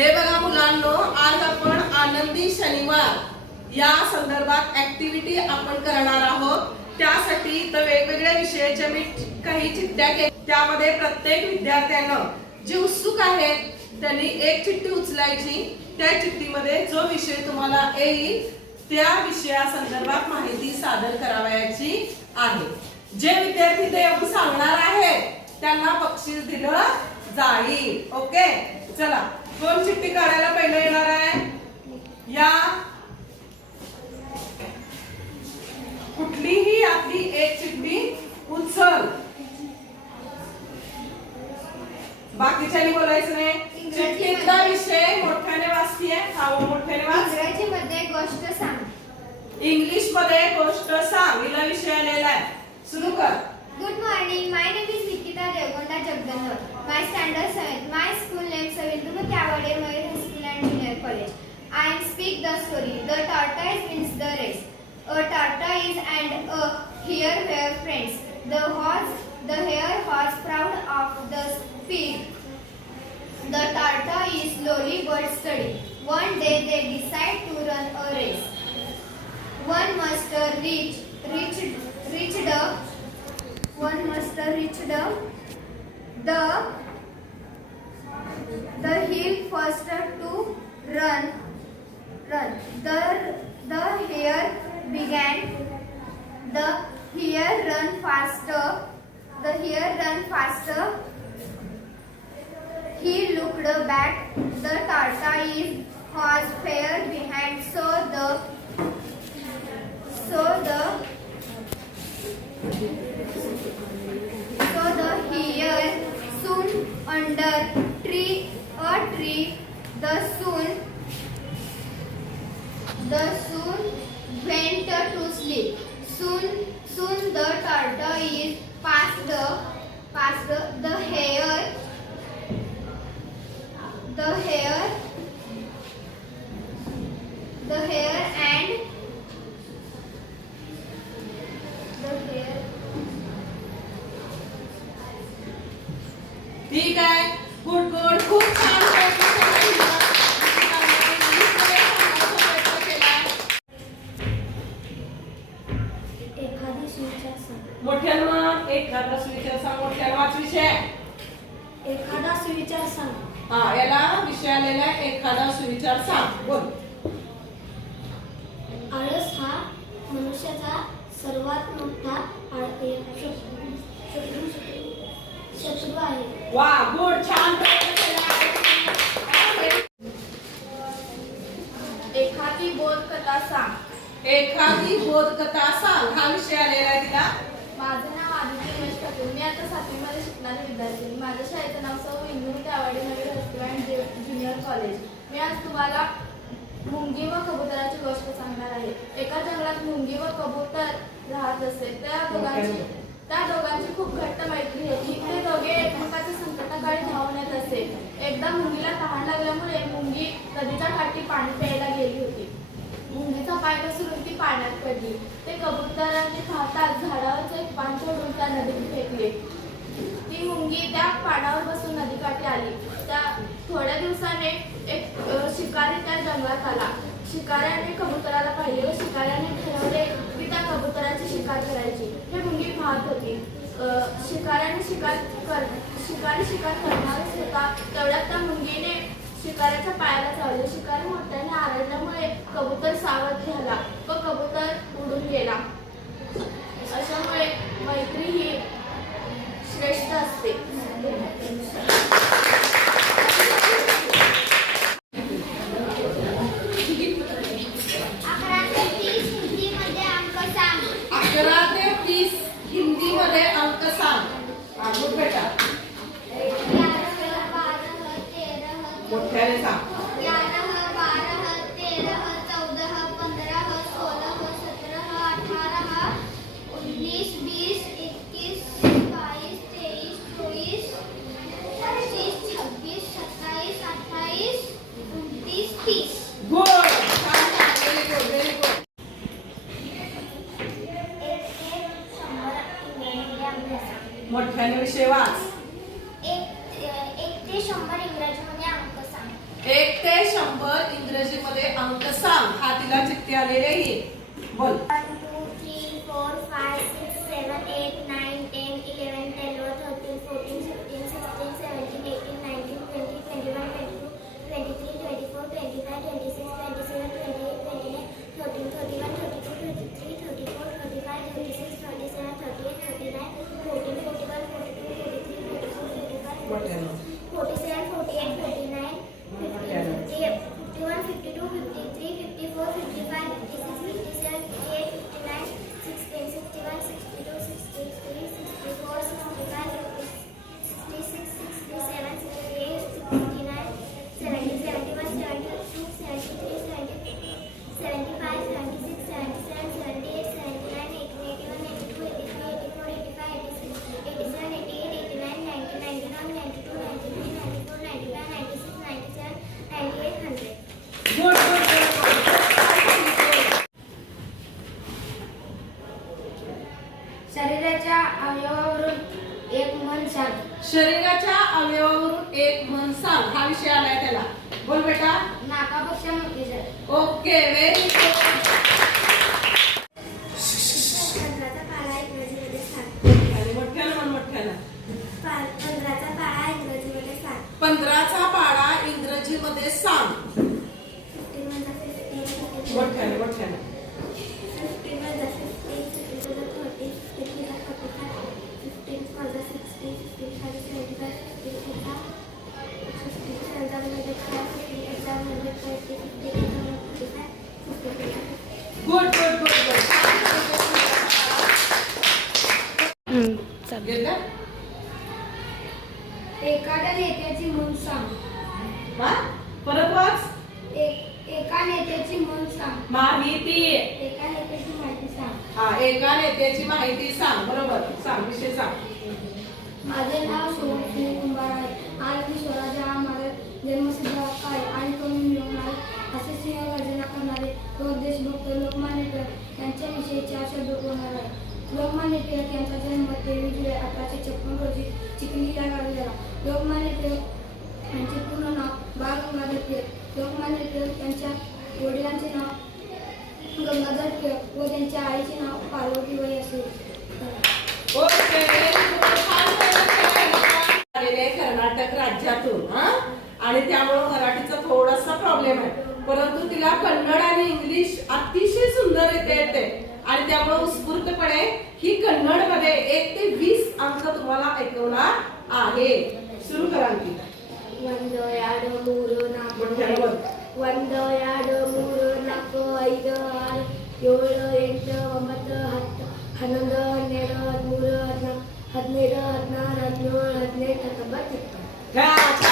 हे बघा मुलांनो आज आपण आनंदी शनिवार या संदर्भात ऍक्टिव्हिटी आपण करणार आहोत. त्यासाठी इथं वेगवेगळ्या विषयाच्या मी काही चिठ्ठ्या केल्या त्यामध्ये प्रत्येक विद्यार्थ्यानं जे उत्सुक आहेत त्यांनी एक चिठ्ठी उचलायची. त्या चिठ्ठीमध्ये जो विषय तुम्हाला येईल त्या विषयासंदर्भात माहिती सादर करावयाची आहे. जे विद्यार्थी ते एवढं सांगणार आहेत त्यांना बक्षीस दिलं जाईल. ओके? चला. कोण चिठ्ठी काढायला पहिलं येणार आहे. या. कुठलीही आपली एक चिठ्ठी उचल. बाकीच्यानी बोलायचं नाही. चिठ्ठीतला विषय मोठ्याने वाचतीये हा मोठ्याने वाच. इंग्रजीमध्ये गोष्ट सांग. इंग्लिशमध्ये गोष्ट सांग. हिला विषय आलेला आहे. सुरू कर. Good morning. My name is Nikita Devgonda Jagdandar. My standard seven my school name Savindumati Awade Mayur high school and junior college I speak the story the tortoise means the race a tortoise and a here hare friends the horse the hare horse proud of the speak the tortoise slowly but steady one day they decide to run a race one must reach reach reach the one must reach the the began the hare run faster the hare run faster he looked back the tortoise was fair behind so the so the so the hare soon under tree a tree the soon the soon went to sleep soon soon the turtle is past the past the, the hare the hare the hare मोठ्यानं एखादा सुविचार सांग मोठ्यानं वाच विषय. एखादा सुविचार सांग हा याला विषय आलेला आहे एखादा सुविचार सांग बोल. आळस हा मनुष्याचा सर्वात मोठा आळ- ए- शत्रू शत्रू- शत्रू आहे. वा गुड छान. प्रयत्न केला आहे. एखादी बोधकथा सांग. एखादी बोधकथा सांग. हा विषय आलेला आहे तिला. माझं नाव आदित्य रमेश ठाकूर. मी आता सातवीमध्ये शिकणारी विद्यार्थी. माझ्या शाळेचं नाव सौ इंदू त्यावाडी नवीन ज्यु- ज्युनियर कॉलेज मी आज तुम्हाला मुंगी व कबुतराची गोष्ट सांगणार आहे. एका जंगलात मुंगी व कबूतर राहत असे. त्या दोघांची त्या दोघांची खूप घट्ट मैत्री होती ते दोघे एकमेकाच्या संकटाकाळी धावून येत असे. एकदा मुंगीला तहान लागल्यामुळे मुंगी नदीच्या काठी पाणी प्यायला गेली होती. मुंगीचा पाय घसरून ती पाण्यात पडली. ते कबुतराने पाहताच झाडावरचे एक पान तोडून त्या नदीत फेकले. ती मुंगी त्या पानावर बसून नदीकाठी आली. त्या थोड्या दिवसाने एक शिकारी त्या जंगलात आला. शिकाऱ्याने कबुतराला पाहिले व शिकाऱ्याने ठरवले की त्या कबुतराची शिकार करायची. हे मुंगी पाहत होती. शिकाऱ्याने शिकार कर शिकारी शिकार करणारच होता. तेवढ्यात त्या मुंगीने शिकाऱ्याच्या पायाला चावले. शिकारी मोठ्याने आरडल्यामुळे कबूतर सावध झाला. व कबूतर उडून गेला अशामुळे मैत्री ही श्रेष्ठ असते अकरा ते तीस हिंदीमध्ये अंक सांग अकरा ते तीस हिंदी मध्ये अंक सांग हा, गुड बेटा ग्यारह बारह तेरह मोठ्याने सांग ग्यारह बारह तेरह चौदह पंद्रह सोलह सत्रह अठारह उन्नीस बीस इक्कीस बाईस तेईस चौबीस पच्चीस छब्बीस सत्ताईस अट्ठाईस उनतीस तीस गुड छान छान व्हेरी गुड व्हेरी गुड एक ते शंभर इंग्रजीमध्ये अंक सांग. मोठ्याने विषय वाच. एक एक ते शंभर इंग्रजीमध्ये एक ते शंभर इंग्रजी मध्य अंक सांग. हा तिला चित्ती आ बोल. What else? 47, शरीराच्या अवयवावरून एक सांग हा विषय आलाय त्याला. बोल बेटा. नाकापेक्षा मोठी ओके व्हेरी गुड एखाद्या नेत्याची मन सांग. हा परत वाच. एक एका नेत्याची मन सांग. माहिती. एका नेत्याची माहिती सांग. हा एका नेत्याची माहिती सांग. बरोबर. सांग विषय सांग. माझे नाव सोहम सिंह कुंभार आहे. आणि मी स्वराज्य हा माझा जन्मसिद्ध हक्क आहे आणि तो मी मिळवणार असे सिंह गर्जना करणारे व देशभक्त लोकमान्य टिळक यांच्याविषयी चार शब्द बोलणार आहे लोकमान्य टिळक यांचा जन्म तेवीस जुलै अठराशे छप्पन रोजी चिखली या गावी झाला लोकमान्य टिळक यांचे पूर्ण नाव बाळ गंगाधर टिळक यांच्या वडिलांचे नाव गंगाधर टिळक व त्यांच्या आईचे नाव पार्वतीबाई असे. आलेले कर्नाटक राज्यातून हा? आणि त्यामुळे मराठीचा थोडासा प्रॉब्लेम आहे. परंतु तिला कन्नड आणि इंग्लिश अतिशय सुंदर येते येते. आणि त्यामुळे उत्स्फूर्तपणे ही कन्नडमध्ये एक ते वीस अंक तुम्हाला ऐकवणार आहे. सुरू करा आणखी. ಏಳು ಎಂಟು ಒಂಬತ್ತು ಹತ್ತು ಹನ್ನೊಂದು ಹನ್ನೆರಡು ಹದಿಮೂರು ಹದಿನಾಲ್ಕು ಹದಿನೈದು ಹದಿನಾರು ಹದಿನೇಳು ಹದಿನೆಂಟು ಹತ್ತೊಂಬತ್ತು